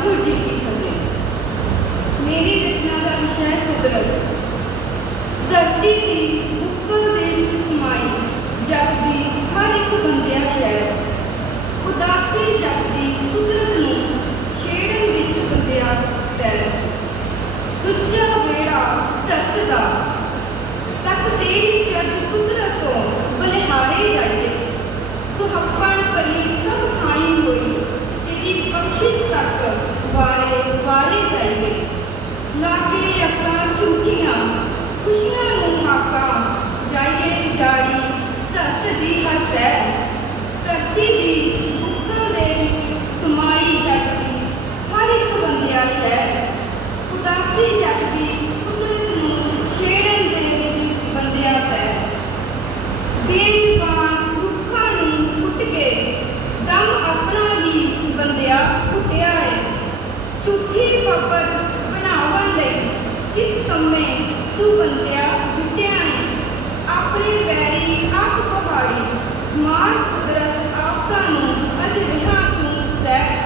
ਵਾਹਿਗੁਰੂ ਜੀ ਕੀ ਫਤਿਹ ਮੇਰੀ ਰਚਨਾ ਦਾ ਵਿਸ਼ਾ ਹੈ ਕੁਦਰਤ ਧਰਤੀ ਦੀ ਉੱਪਰ ਦੇ ਵਿੱਚ ਸਮਾਈ ਜਪਦੀ ਹਰ ਇੱਕ ਬੰਦਿਆ ਸ਼ਹਿਰ ਉਦਾਸੀ ਜਪਦੀ ਕੁਦਰਤ ਨੂੰ ਛੇੜਨ ਵਿੱਚ ਬੰਦਿਆ ਤੈਰ ਸੁੱਚਾ ਵੇੜਾ ਧਰਤ ਦਾ ਤੱਕ ਤੇਰੀ ਜਦ ਕੁਦਰਤ ਤੋਂ ਬਲਿਹਾਰੇ ਜਾਈਏ ਸੁਹੱਪਣ ਭਰੀ ਸਭ ਖਾਈ ਹੋਈ ਤੇਰੀ ਬਖਸ਼ਿਸ਼ ਤੱਕ ਵਾਰੇ ਵਾਰੇ ਜਾਈਏ। ਲਾਗੇ ਅਸਾਂ ਝੂਠੀਆਂ, ਖੁਸ਼ੀਆਂ ਨੂੰ ਹਾਕਾ ਜਾਈਏ ਜਾੜੀ ਧਰਤ ਦੀ ਹੱਦ ਹੈ ਧਰਤੀ ਦੀ ਉੱਪਰ ਦੇ ਵਿੱਚ ਸਮਾਈ ਜਗਦੀ, ਹਰ ਇੱਕ ਬੰਦਿਆ ਸ਼ਹਿਰ, ਉਦਾਸੀ ਜਗਦੀ, ਕੁਦਰਤ ਨੂੰ ਛੇੜਨ ਦੇ ਵਿੱਚ ਬੰਦਿਆ ਪੈ। ਬੇਜ਼ੁਬਾਨ ਰੁੱਖਾਂ ਨੂੰ ਕੁੱਟ ਕੇ, ਦਮ ਆਪਣਾ ਹੀ ਬੰਦਿਆ ਕੁੱਟਿਆ ਹੈ ਝੂਠੀ ਖਬਰ ਬਣਾਉਣ ਲਈ ਇਸ ਕੰਮੇ ਤੂੰ ਬੰਦਿਆ ਜੁਟਿਆ ਹੈ ਆਪਣੇ ਵੈਰੀ ਆਪ ਪਹਾੜੀ ਮਾਰ ਕੁਦਰਤ ਆਪਕਾ ਨੂੰ ਅਜ ਰਿਹਾ ਤੂੰ ਸਹਿ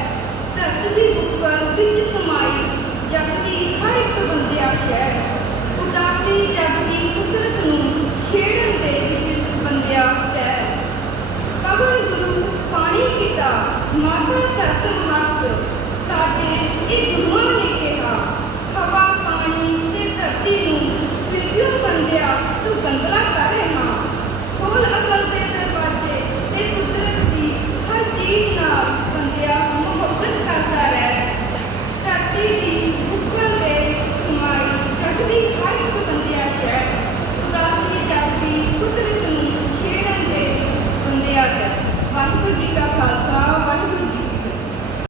ਧਰਤ ਦੀ ਉੱਪਰ ਵਿੱਚ ਸਮਾਈ ਬੰਦਿਆ ਤੂੰ ਗੰਗਲਾ